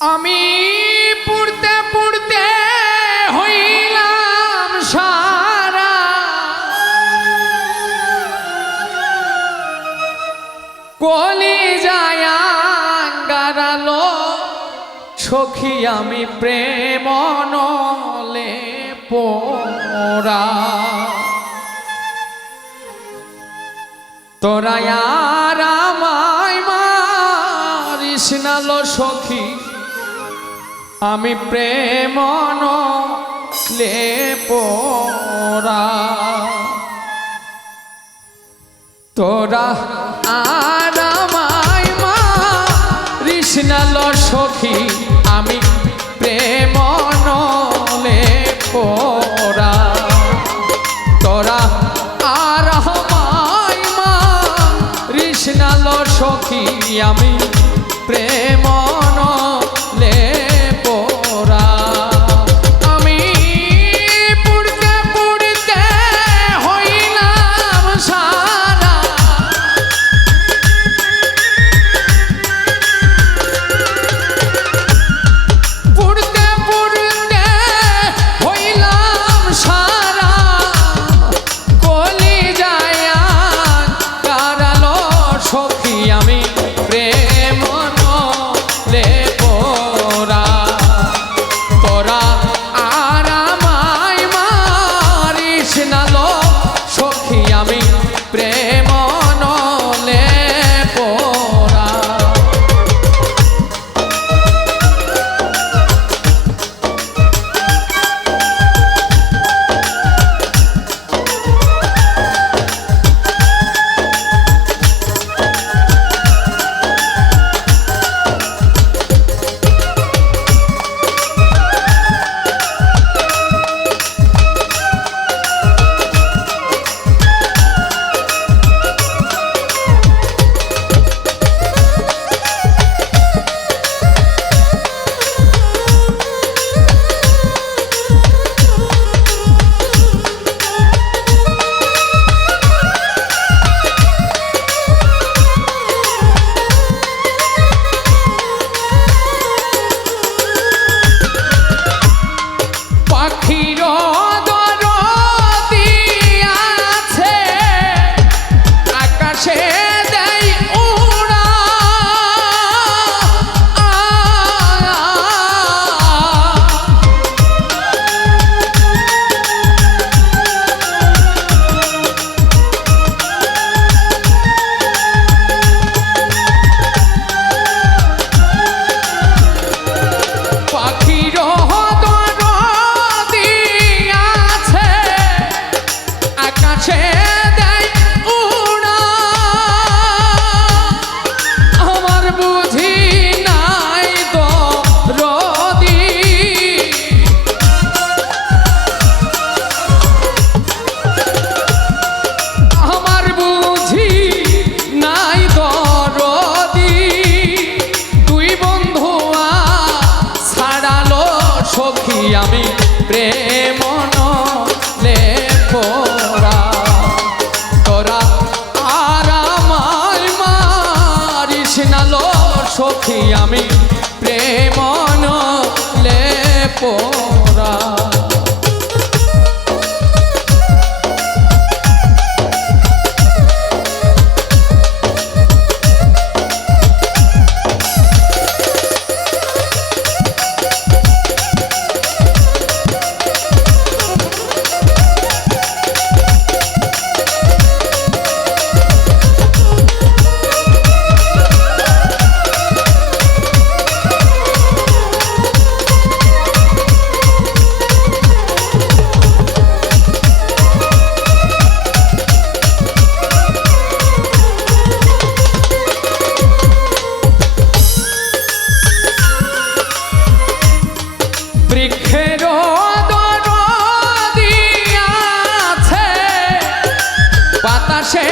আমি পড়তে পড়তে হইলাম সারা। কলি যায়াঙ্গারালো সখী আমি প্রেম নলে পোরা তোরা আমায় মারিস নালো সখী আমি প্রেম নলে পোরা তোরা আর আমায় মারিস না সখী, আমি প্রেম নলে পোরা তোরা আর আমায় মারিস না সখী, আমি প্রেম é মারিস না লো সখী আমি প্রেমন লে বাতাসে